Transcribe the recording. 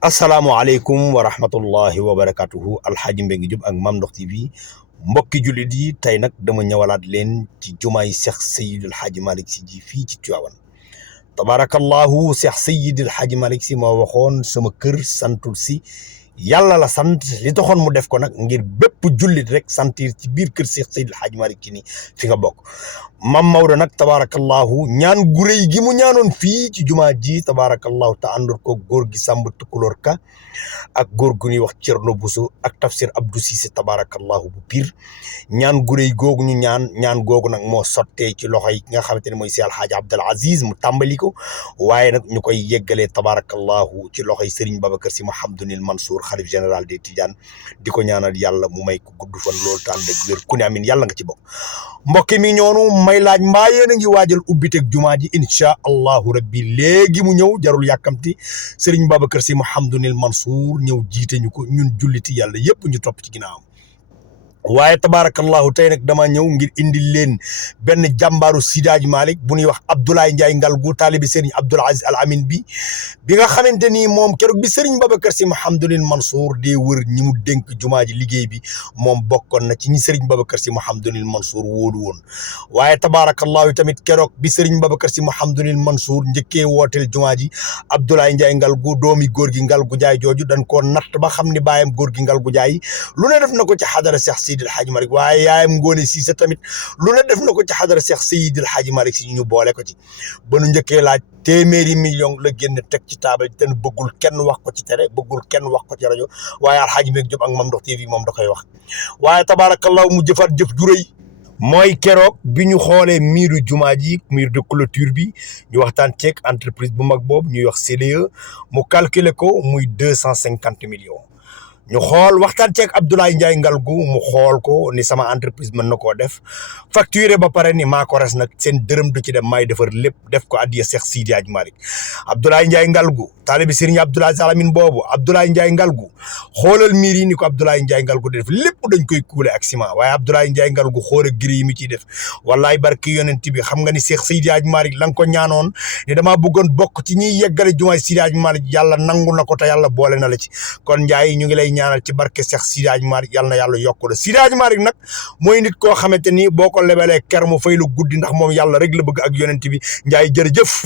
asalaamaaleykum wa rahmatullahi wa barakatuhu alxaaji Mbengue Diop ak Mame Ndokh TV mbokki jullit yi tey nag dama ñëwalaat leen ci jumaay Cheikh Seydil Hadji Malick Sy ji fii ci Tivaouane tabarakallahu Cheikh Seydil Hadji Malick Sy moo waxoon sama kër santul si yàlla la sant li taxoon mu def ko nag ngir bépp jullit rek sentir ci biir kër Cheikh Seydil Hadji Malick Sy ni fi nga bokk Mam Maodo nag tabarakallahu ñaan gu rëy gi mu ñaanoon fii ci jumaa ji tabarakallahu te àndoon ko góor gi Samba Tukulóor Ka ak góor gu ñuy wax Cerno Buso ak tafsir Abdou Cissé tabarakallahu bu Pire ñaan gu rëy googu ñu ñaan googu nag moo sottee ci loxo yi ki nga xamante ne mooy si Alxaaji Abdul Aziz mu tàmbali ko waaye nag ñu koy yeggalee tabarakallahu ci loxoy Serigne Babacar Sy Mouhamadoul Mansour xalif général des Tidianes di ko ñaanal yàlla mu may ko gudd fan loolu te ànd ak wér ku ne amin yàlla nga ci bokk mbokk mi ñoonu may laaj mbaa yéen a ngi waajal ubbiteg jumaa ji incha allahu rabbi léegi mu ñëw jarul yàkkamti Serigne Babacar Sy Mouhamadoul Mansour ñëw jiite ñu ko ñun julliti yàlla yëpp ñu topp ci ginnaawam waaye tabarakallahu tey nag dama ñëw ngir indi leen benn jàmbaaru Seydi Hadji Malick bu ñuy wax Abdoulaye Ndiaye Ngalgou taalibi Serigne Abdoul Aziz Al Amin bi nga xamante ni moom keroog bi Serigne Babacar Sy Mouhamadoul Mansour dee wër ñi mu dénk jumaa ji liggéey bi moom bokkoon na ci ñi Serigne Babacar Sy Mouhamadoul Mansour wóolu woon waaye tabarakallahu tamit keroog bi Serigne Babacar Sy Mouhamadoul Mansour njëkkee wooteel jumaa ji Abdoulaye Ndiaye Ngalgou doomi góor gi Ngalgou Ndiaye jooju dañ koo natt ba xam ni baayam góor gi Ngalgou Ndiaye lu ne def na ko ci xadara Cheikh Seydil Hadji Malick waaye yaayam Ngoone Cissé tamit lu ne def na ko ci xadara Cheikh Seydil Hadji Malick Sy ñu boole ko ci ba nu njëkkee laaj téeméeri million la génn teg ci taabal te bëggul kenn wax ko ci télé bëggul kenn wax ko ci rajo waaye Alxaaji Mbengue Diop ak Mame Ndokh TV moom da koy wax waaye tabarakallahu mu jëfaat jëf ju rëy mooy keroog bi ñu xoolee miiru jumaa ji mur de clôture bi ñu waxtaan ceeg entreprise bu mag boobu ñuy wax CDE mu calculer ko muy 250 millions ñu xool waxtaan ceeg Abdoulaye Ndiaye Ngalgou mu xool ko ni sama entreprise mën na koo def facturé ba pare ni maa ko res nag seen dërëm du ci dem maay defar lépp def ko addiya Cheikh Seydi Hadji Malick Abdoulaye Ndiaye Ngalgou taalibi Serigne Abdoul Aziz Al Amine boobu Abdoulaye Ndiaye Ngalgou xoolal miir yi ni ko Abdoulaye Ndiaye Ngalgou di def lépp dañ koy kuule ak ciment waaye Abdoulaye Ndiaye Ngalgou xool ak gris yi mi ciy def wallaay barki yonent bi xam nga ni Cheikh Seydi Hadji Malick la nga ko ñaanoon ni damaa bëggoon bokk ci ñiy yeggale jumaay Seydi Hadji Malick yàlla nangu na ko te yàlla boole na la ci kon Ndiaye ñu ngi lay ñaanal ci barke Cheikh Seydi Hadji Malick yàlla na yàlla yokk la Seydi Hadji Malick nag mooy nit koo xamante ni boo ko lebalee ker mu fay lu guddi ndax moom yàlla rek la bëgg ak yonent bi Ndiaye jërëjëf